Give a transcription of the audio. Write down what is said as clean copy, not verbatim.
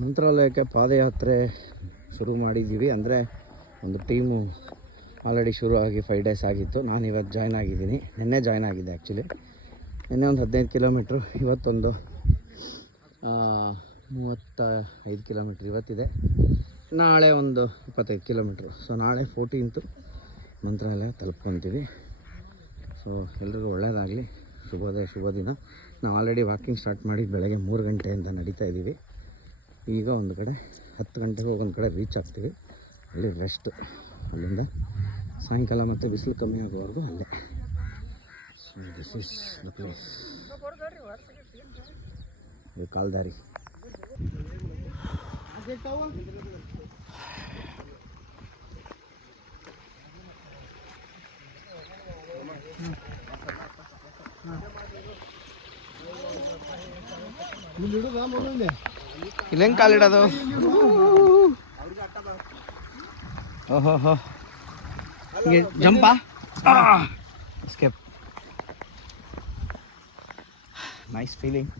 ಮಂತ್ರಾಲಯಕ್ಕೆ ಪಾದಯಾತ್ರೆ ಶುರು ಮಾಡಿದ್ದೀವಿ. ಅಂದರೆ ಒಂದು ಟೀಮು ಆಲ್ರೆಡಿ ಶುರು ಆಗಿ 5 ಡೇಸ್ ಆಗಿತ್ತು. ನಾನು ಇವತ್ತು ಜಾಯ್ನ್ ಆಗಿದ್ದೀನಿ. ನಿನ್ನೆ ಜಾಯ್ನ್ ಆಗಿದ್ದೆ ಆ್ಯಕ್ಚುಲಿ. ನಿನ್ನೆ ಒಂದು 15 ಕಿಲೋಮೀಟ್ರು, ಇವತ್ತೊಂದು 35 ಕಿಲೋಮೀಟ್ರ್ ಇವತ್ತಿದೆ. ನಾಳೆ ಒಂದು 25 ಕಿಲೋಮೀಟ್ರು. ಸೊ ನಾಳೆ 14th ಮಂತ್ರಾಲಯ ತಲುಪ್ಕೊತೀವಿ. ಸೊ ಎಲ್ರಿಗೂ ಒಳ್ಳೆಯದಾಗಲಿ. ಶುಭೋದಯ, ಶುಭ ದಿನ. ನಾವು ಆಲ್ರೆಡಿ ವಾಕಿಂಗ್ ಸ್ಟಾರ್ಟ್ ಮಾಡಿ ಬೆಳಗ್ಗೆ 3 ಗಂಟೆಯಿಂದ ನಡೀತಾ ಇದ್ದೀವಿ. ಈಗ ಒಂದು ಕಡೆ 10 ಗಂಟೆಗೆ ಹೋಗಿ ಒಂದು ಕಡೆ ರೀಚ್ ಆಗ್ತೀವಿ. ಅಲ್ಲಿ ರೆಸ್ಟ್. ಅಲ್ಲಿಂದ ಸಾಯಂಕಾಲ ಮತ್ತು ಬಿಸಿಲು ಕಮ್ಮಿ ಆಗುವವರೆಗೂ ಅಲ್ಲೇ. So this is the place. ಇದು ಕಾಲ್ದಾರಿ. ಇಲ್ಲಿ ಹೆಂಗೆ ಕಾಲಿಡೋದು? ಓಹೋ ಜಂಪಾ ಸ್ಕೆಪ್. Nice feeling.